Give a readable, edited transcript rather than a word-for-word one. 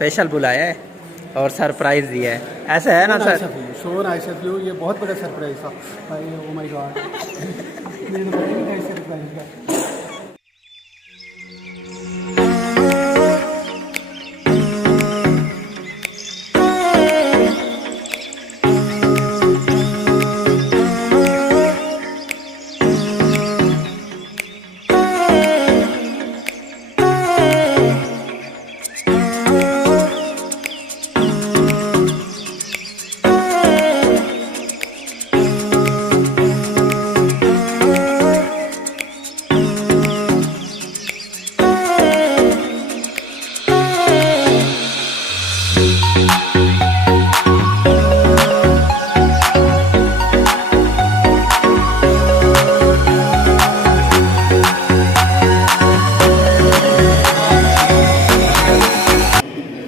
स्पेशल बुलाया है और सरप्राइज दिया है, ऐसा है ना sir? Sure I of you, ये बहुत बड़ा सरप्राइज था। Oh my God.